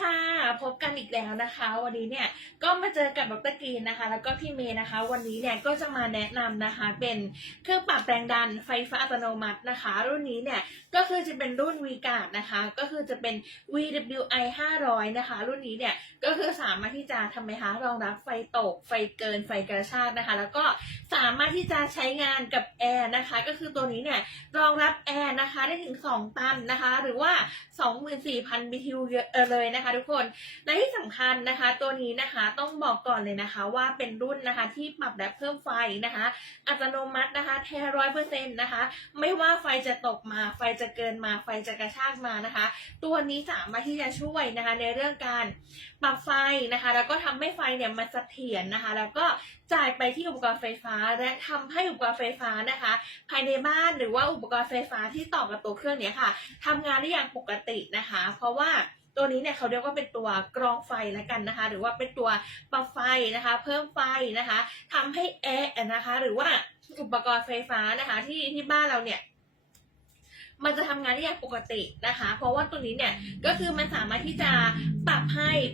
ค่ะ พบกันอีกแล้วนะคะ วันนี้เนี่ยก็มาเจอกับดรกรีนนะคะ แล้วก็พี่เมย์นะคะ วันนี้เนี่ยก็จะมาแนะนำนะคะ เป็นเครื่องปรับแรงดันไฟฟ้าอัตโนมัตินะคะ รุ่นนี้เนี่ยก็คือจะเป็นรุ่น v g a r d นะคะ ก็คือจะเป็น VWI 500 นะคะ รุ่นนี้เนี่ยก็คือสามารถที่จะทำไมคะรองรับไฟตก ไฟเกินไฟกระชากนะคะ แล้วก็สามารถที่จะใช้งานกับแอร์นะคะ ก็คือตัวนี้เนี่ยรองรับแอร์นะคะได้ถึง 2 ตันนะคะ หรือว่า 24,000 BTU เยอะเออเลยนะคะทุกคนและที่สำคัญนะคะ ตัวนี้นะคะต้องบอกก่อนเลยนะคะว่าเป็นรุ่นนะคะที่ปรับและเพิ่มไฟนะคะ อัตโนมัตินะคะแท้ร้อยเปอร์เซ็นต์นะคะ ไม่ว่าไฟจะตกมาไฟจะเกินมาไฟจะกระชากมานะคะ ตัวนี้สามารถที่จะช่วยนะคะในเรื่องการปรับไฟนะคะ แล้วก็ทำให้ไฟเนี่ยมันเสถียรนะคะ แล้วก็จ่ายไปที่อุปกรณ์ไฟฟ้า และทำให้อุปกรณ์ไฟฟ้านะคะ ภายในบ้านหรือว่าอุปกรณ์ไฟฟ้าที่ต่อกับตัวเครื่องเนี้ยค่ะทำงานได้อย่างปกตินะคะ เพราะว่า ตัวนี้เนี่ยเขาเรียกว่าเป็นตัวกรองไฟแล้วกันนะคะ หรือว่าเป็นตัวปรับไฟนะคะ เพิ่มไฟนะคะทำให้แอร์นะคะ หรือว่าอุปกรณ์ไฟฟ้านะคะ ที่ที่บ้านเราเนี่ยมันจะทำงานได้อย่างปกตินะคะ เพราะว่าตัวนี้เนี่ยก็คือมันสามารถที่จะปรับ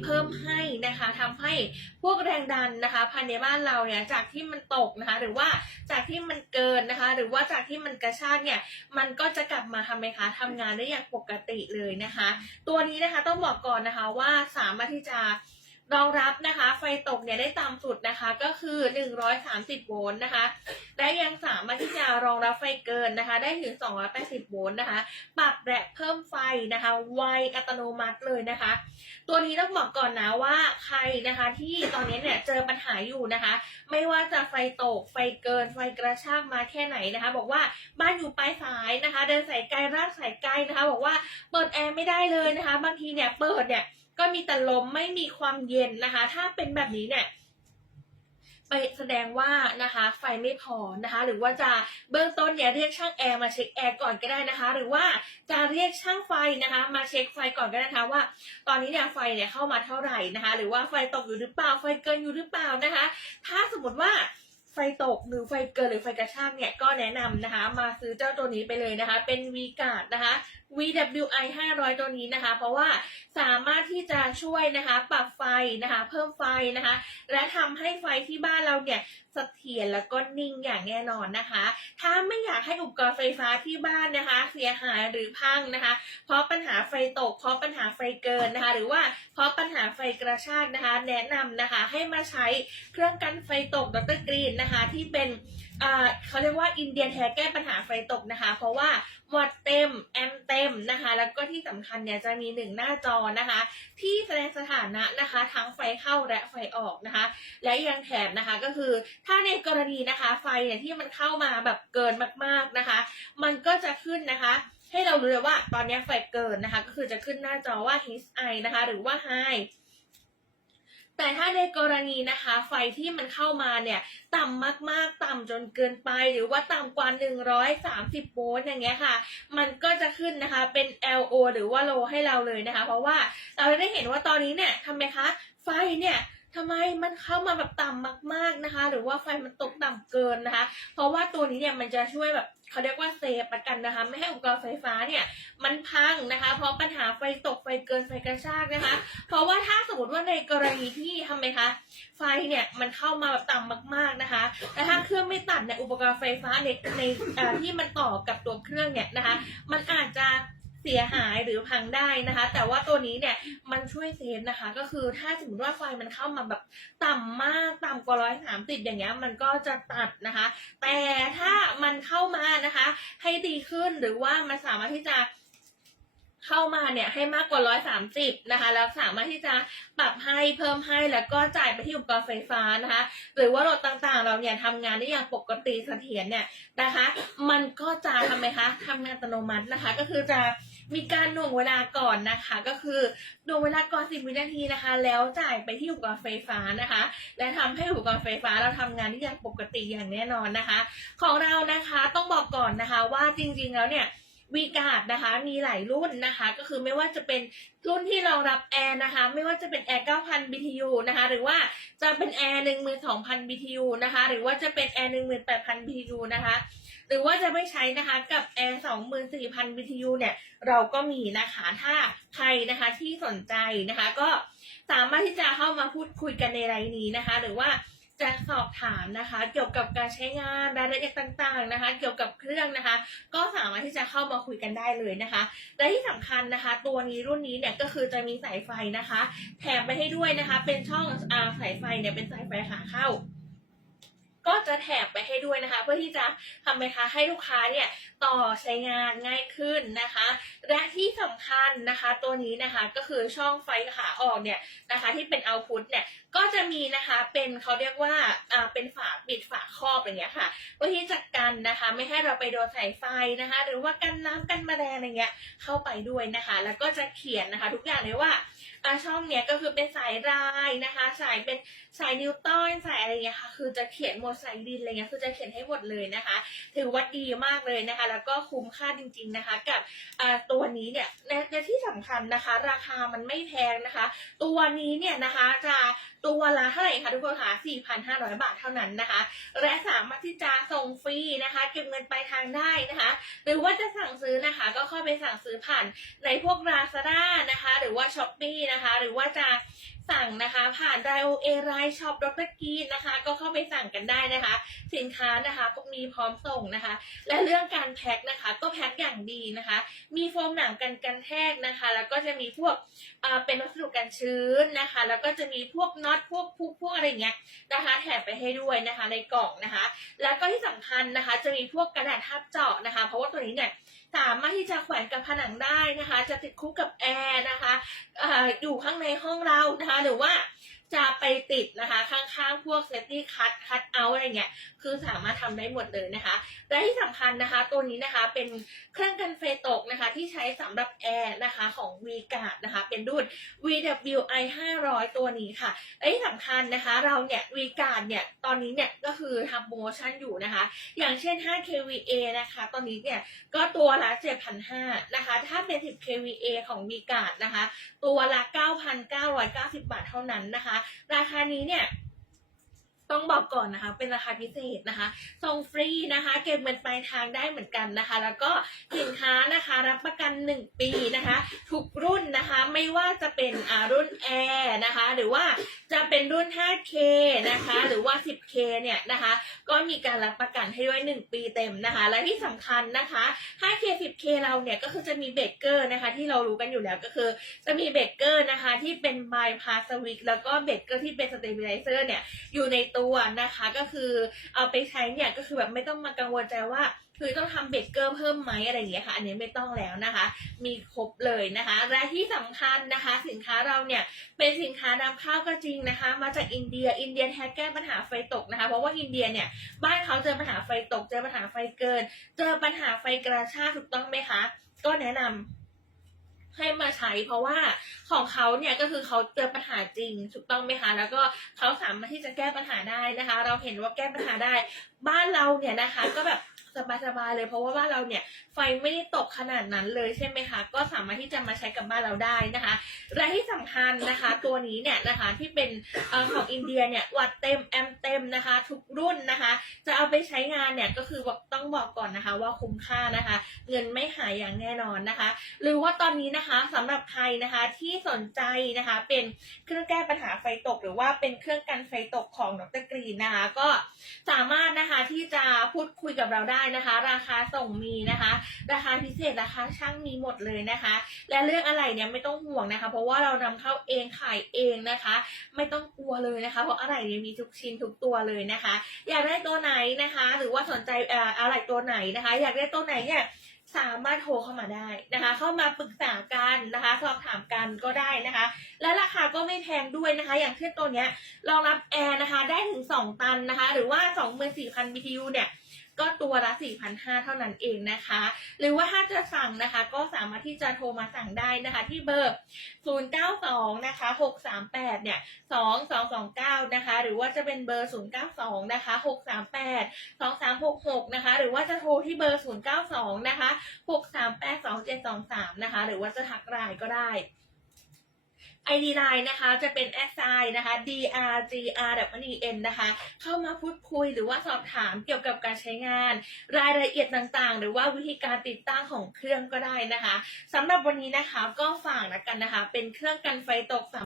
เพิ่มให้นะคะทำให้พวกแรงดันนะคะภายในบ้านเราเนี่ยจากที่มันตกนะคะ หรือว่าจากที่มันเกินนะคะ หรือว่าจากที่มันกระชากเนี่ยมันก็จะกลับมาทำไหมคะทำงานได้อย่างปกติเลยนะคะ ตัวนี้นะคะต้องบอกก่อนนะคะว่าสามารถที่จะรองรับนะคะ ไฟตกเนี่ยได้ตามสุดนะคะก็คือ 130 โวลต์นะคะ และยังสามารถที่จะรองรับไฟเกินนะคะ ได้ถึง 280 โวลต์นะคะ ปรับและเพิ่มไฟนะคะ ไวอัตโนมัติเลยนะคะ ตัวนี้ต้องบอกก่อนนะว่าใครนะคะที่ตอนนี้เนี่ยเจอปัญหาอยู่นะคะ ไม่ว่าจะไฟตกไฟเกินไฟกระชากมาแค่ไหนนะคะ บอกว่าบ้านอยู่ปลายสายนะคะ เดินสายไกลรากสายไกลนะคะ บอกว่าเปิดแอร์ไม่ได้เลยนะคะ บางทีเนี่ยเปิดเนี่ยก็มีแต่ลมไม่มีความเย็นนะคะ ถ้าเป็นแบบนี้เนี่ย ไปแสดงว่านะคะไฟไม่พอนะคะหรือว่าจะเบื้องต้นเนี่ยเรียกช่างแอร์มาเช็คแอร์ก่อนก็ได้นะคะ หรือว่าจะเรียกช่างไฟนะคะมาเช็คไฟก่อนก็ได้นะคะว่า ตอนนี้เนี่ยไฟเนี่ยเข้ามาเท่าไหร่นะคะ หรือว่าไฟตกอยู่หรือเปล่าไฟเกินอยู่หรือเปล่านะคะ ถ้าสมมติว่าไฟตกหรือไฟเกินหรือไฟกระชากเนี่ยก็แนะนำนะคะ มาซื้อเจ้าตัวนี้ไปเลยนะคะ เป็น v g a r d นะคะ VWI 500 ตัวนี้นะคะ เพราะว่าสามารถที่จะช่วยนะคะ ปรับไฟนะคะ เพิ่มไฟนะคะ และทำให้ไฟที่บ้านเราเนี่ยเสถียรแล้วก็นิ่งอย่างแน่นอนนะคะ ถ้าไม่อยากให้อุปกรณ์ไฟฟ้าที่บ้านนะคะ เสียหายหรือพังนะคะ เพราะปัญหาไฟตก เพราะปัญหาไฟเกินนะคะ หรือว่าเพราะปัญหาไฟกระชากนะคะ แนะนำนะคะให้มาใช้เครื่องกันไฟตกดรกรีนนะคะ ที่เป็นอ่าเขาเรียกว่าอินเดียแท้แก้ปัญหาไฟตกนะคะ เพราะว่าวัดเต็มแอมเต็มนะคะ แล้วก็ที่สำคัญเนี่ยจะมีหนึ่งหน้าจอนะคะ ที่แสดงสถานะนะคะ ทั้งไฟเข้าและไฟออกนะคะ และยังแถมนะคะก็คือถ้าในกรณีนะคะ ไฟเนี่ยที่มันเข้ามาแบบเกินมากๆนะคะ มันก็จะขึ้นนะคะให้เรารู้เลยว่าตอนนี้ไฟเกินนะคะ ก็คือจะขึ้นหน้าจอว่า his eye นะคะ หรือว่า High แต่ถ้าในกรณีนะคะไฟที่มันเข้ามาเนี่ยต่ำมากๆ ต่ำจนเกินไป หรือว่าต่ำกว่า 130 โวลต์อย่างเงี้ยค่ะ มันก็จะขึ้นนะคะเป็น LO หรือว่า low ให้เราเลยนะคะ เพราะว่าเราได้เห็นว่าตอนนี้เนี่ยทำไมคะ ไฟเนี่ยทำไมมันเข้ามาแบบต่ำมาก ๆนะคะ หรือว่าไฟมันตกต่ำเกินนะคะ เพราะว่าตัวนี้เนี่ยมันจะช่วยแบบ เขาเรียกว่าเซฟประกันนะคะ ไม่ให้อุปกรณ์ไฟฟ้าเนี่ยมันพังนะคะ เพราะปัญหาไฟตกไฟเกินไฟกระชากนะคะ เพราะว่าถ้าสมมติว่าในกรณีที่ทำไมคะไฟเนี่ยมันเข้ามาแบบต่ำมาก ๆนะคะ แต่ถ้าเครื่องไม่ตัดเนี่ยอุปกรณ์ไฟฟ้าในในที่มันต่อกับตัวเครื่องเนี่ยนะคะ มันอาจจะ เสียหายหรือพังได้นะคะ แต่ว่าตัวนี้เนี่ยมันช่วยเซฟนะคะ ก็คือถ้าสมมติว่าไฟมันเข้ามาแบบต่ำมากต่ำกว่าร้อยสามสิบอย่างเงี้ยมันก็จะตัดนะคะ แต่ถ้ามันเข้ามานะคะ ให้ดีขึ้นหรือว่ามันสามารถที่จะ เข้ามาเนี่ยให้มากกว่า 130 นะคะ แล้วสามารถที่จะปรับให้เพิ่มให้แล้วก็จ่ายไปที่อุปกรณ์ไฟฟ้านะคะ หรือว่าโหลดต่างๆ เราเนี่ยทำงานได้อย่างปกติเสถียรเนี่ยนะคะ มันก็จะทำไหมคะทำงานอัตโนมัตินะคะ ก็คือจะมีการหน่วงเวลาก่อนนะคะ ก็คือหน่วงเวลาก่อน 10 วินาทีนะคะ แล้วจ่ายไปที่อุปกรณ์ไฟฟ้านะคะ และทำให้อุปกรณ์ไฟฟ้าเราทำงานได้อย่างปกติอย่างแน่นอนนะคะ ของเรานะคะต้องบอกก่อนนะคะว่าจริงๆแล้วเนี่ย วีการ์ดนะคะมีหลายรุ่นนะคะ ก็คือไม่ว่าจะเป็นรุ่นที่รองรับแอร์นะคะ ไม่ว่าจะเป็นแอร์ 9,000 BTU นะคะ หรือว่าจะเป็นแอร์ 12,000 BTU นะคะ หรือว่าจะเป็นแอร์ 18,000 BTU นะคะ หรือว่าจะไม่ใช้นะคะกับ Air 24,000 BTU เนี่ย เราก็มีนะคะ ถ้าใครนะคะที่สนใจนะคะ ก็สามารถที่จะเข้ามาพูดคุยกันในไลน์นี้นะคะ หรือว่า จะสอบถามนะคะ เกี่ยวกับการใช้งานรายละเอียดต่างๆนะคะ เกี่ยวกับเครื่องนะคะ ก็สามารถที่จะเข้ามาคุยกันได้เลยนะคะ และที่สำคัญนะคะ ตัวนี้รุ่นนี้เนี่ยก็คือจะมีสายไฟนะคะ แถมไปให้ด้วยนะคะ เป็นช่องอาสายไฟเนี่ยเป็นสายไฟขาเข้าก็จะแถมไปให้ด้วยนะคะ เพื่อที่จะทำไหมคะให้ลูกค้าเนี่ยต่อใช้งานง่ายขึ้นนะคะ และที่สำคัญนะคะ ตัวนี้นะคะก็คือช่องไฟขาออกเนี่ยนะคะ ที่เป็นเอาพุทเนี่ย ก็จะมีนะคะเป็นเขาเรียกว่าอ่าเป็นฝาปิดฝาครอบอย่างเงี้ยค่ะเพื่อที่จะกันนะคะ ไม่ให้เราไปโดนสายไฟนะคะ หรือว่ากันน้ำกันแมลงอะไรเงี้ยเข้าไปด้วยนะคะ แล้วก็จะเขียนนะคะ ทุกอย่างเลยว่าอ่าช่องเนี้ยก็คือเป็นสายรายนะคะ สายเป็นสายนิวตันสายอะไรเงี้ยค่ะ คือจะเขียนหมดสายดินอะไรเงี้ยคือจะเขียนให้หมดเลยนะคะ ถือว่าดีมากเลยนะคะ แล้วก็คุ้มค่าจริง ๆนะคะ กับอ่าตัวนี้เนี่ยและที่สำคัญนะคะ ราคามันไม่แพงนะคะ ตัวนี้เนี่ยนะคะจะตัวละเท่าไหร่คะทุกคนคะ4,500 บาทเท่านั้นนะคะ และสามารถที่จะส่งฟรีนะคะ เก็บเงินปลายทางได้นะคะ หรือว่าจะสั่งซื้อนะคะ ก็เข้าไปสั่งซื้อผ่านในพวก Lazada นะคะ หรือว่า s h อ p e e นะคะ หรือว่าจะ สั่งนะคะ ผ่านไดโอเอไรช็อปดรกีนนะคะ ก็เข้าไปสั่งกันได้นะคะ สินค้านะคะมีพร้อมส่งนะคะ และเรื่องการแพ็คนะคะ ก็แพ็คอย่างดีนะคะ มีโฟมหนังกันกันแทกนะคะ แล้วก็จะมีพวกเป็นวัสดุกันชื้นนะคะ แล้วก็จะมีพวกน็อตพวกพุกพวกอะไรเงี้ยนะคะ แถมไปให้ด้วยนะคะในกล่องนะคะ แล้วก็ที่สำคัญนะคะ จะมีพวกกระดาษทับเจาะนะคะ เพราะว่าตัวนี้เนี่ย สามารถที่จะแขวนกับผนังได้นะคะ จะติดคู่กับแอร์นะคะออยู่ข้างในห้องเรานะคะหรือว่า จะไปติดนะคะ ข้างๆ พวกเซฟตี้คัทคัทเอาอะไรเงี้ยคือสามารถทำได้หมดเลยนะคะ และที่สำคัญนะคะ ตัวนี้นะคะเป็นเครื่องกันไฟตกนะคะ ที่ใช้สำหรับแอร์นะคะของ v g u a r d นะคะ เป็นรุ่น VWI 500 ตัวนี้ค่ะและที่สำคัญนะคะ เราเนี่ย v g u a r d เนี่ยตอนนี้เนี่ยก็คือทำโปรโมชั่นอยู่นะคะ อย่างเช่น 5 kVA นะคะ ตอนนี้เนี่ยก็ตัวละ 7,500นะคะ ถ้าเป็น 10 kVA ของมีกาดนะคะ ตัวละ 9,990 บาทเท่านั้นนะคะราคานี้เนี่ย ต้องบอกก่อนนะคะ เป็นราคาพิเศษนะคะส่งฟรีนะคะ เก็บเงินปลายทางได้เหมือนกันนะคะ แล้วก็สินค้านะคะรับประกัน 1 ปีนะคะ ทุกรุ่นนะคะไม่ว่าจะเป็นอ่ารุ่น Air นะคะ หรือว่าจะเป็นรุ่น 5K นะคะ หรือว่า 10K เนี่ยนะคะ ก็มีการรับประกันให้ด้วย 1 ปีเต็มนะคะ และที่สำคัญนะคะ 5K 10K เราเนี่ยก็คือจะมีเบรกเกอร์นะคะ ที่เรารู้กันอยู่แล้วก็คือ จะมีเบรกเกอร์นะคะที่เป็นบายพาสวิกแล้วก็เบรกเกอร์ที่เป็นสเตเบลไลเซอร์เนี่ยอยู่ในตตัวนะคะ ก็คือเอาไปใช้เนี่ยก็คือแบบไม่ต้องมากังวลใจว่าคือต้องทำเบรกเกอร์เพิ่มไหมอะไรอย่างเงี้ยค่ะ อันนี้ไม่ต้องแล้วนะคะ มีครบเลยนะคะ และที่สำคัญนะคะ สินค้าเราเนี่ยเป็นสินค้านำเข้าก็จริงนะคะ มาจากอินเดีย อินเดียแท้แก้ปัญหาไฟตกนะคะ เพราะว่าอินเดียเนี่ยบ้านเขาเจอปัญหาไฟตก เจอปัญหาไฟเกิน เจอปัญหาไฟกระชากถูกต้องไหมคะ ก็แนะนำ ให้มาใช้เพราะว่าของเขาเนี่ยก็คือเขาเจอปัญหาจริงถูกต้องไหมคะ แล้วก็เขาสามารถที่จะแก้ปัญหาได้นะคะ เราเห็นว่าแก้ปัญหาได้บ้านเราเนี่ยนะคะ ก็แบบสบายๆเลย เพราะว่าบ้านเราเนี่ยไฟไม่ได้ตกขนาดนั้นเลยใช่ไหมคะก็สามารถที่จะมาใช้กับบ้านเราได้นะคะ และที่สำคัญนะคะ ตัวนี้เนี่ยนะคะที่เป็นอของอินเดียเนี่ยวัดเต็มแอมเต็มนะคะ ทุกรุ่นนะคะ จะเอาไปใช้งานเนี่ยก็คือบอกต้องบอกก่อนนะคะ ว่าคุ้มค่านะคะ เงินไม่หายอย่างแน่นอนนะคะ หรือว่าตอนนี้นะคะสำหรับใครนะคะที่สนใจนะคะ เป็นเครื่องแก้ปัญหาไฟตก หรือว่าเป็นเครื่องกันไฟตกของดรกรีนนะคะ ก็สามารถนะคะที่จะพูดคุยกับเราได้นะคะ ราคาส่งมีนะคะ ราคาพิเศษราคาช่างมีหมดเลยนะคะ และเรื่องอะไรเนี่ยไม่ต้องห่วงนะคะ เพราะว่าเรานำเข้าเองขายเองนะคะ ไม่ต้องกลัวเลยนะคะ เพราะอะไรเนี่ยมีทุกชิ้นทุกตัวเลยนะคะ อยากได้ตัวไหนนะคะ หรือว่าสนใจอะไรตัวไหนนะคะ อยากได้ตัวไหนเนี่ย สามารถโทรเข้ามาได้นะคะ เข้ามาปรึกษากันนะคะ สอบถามกันก็ได้นะคะ และราคาก็ไม่แพงด้วยนะคะ อย่างเช่นตัวเนี้ยรองรับแอร์นะคะ ได้ถึง 2 ตันนะคะ หรือว่า 24,000 BTU เนี่ย ก็ตัวละ 4,500 เท่านั้นเองนะคะ หรือว่าถ้าจะสั่งนะคะ ก็สามารถที่จะโทรมาสั่งได้นะคะ ที่เบอร์ 092 นะคะ 638 เนี่ย 2229 นะคะ หรือว่าจะเป็นเบอร์ 092 นะคะ 638 2366 นะคะ หรือว่าจะโทรที่เบอร์ 092 นะคะ 638 2723 นะคะ หรือว่าจะทักไลน์ก็ได้ ID Line นะคะจะเป็น s i นะคะ d r g r w e n นะคะ เข้ามาพูดคุยหรือว่าสอบถามเกี่ยวกับการใช้งาน รายละเอียดต่างๆ หรือว่าวิธีการติดตั้งของเครื่องก็ได้นะคะสำหรับวันนี้นะคะก็ฝากนะกันนะคะ เป็นเครื่องกันไฟตกสา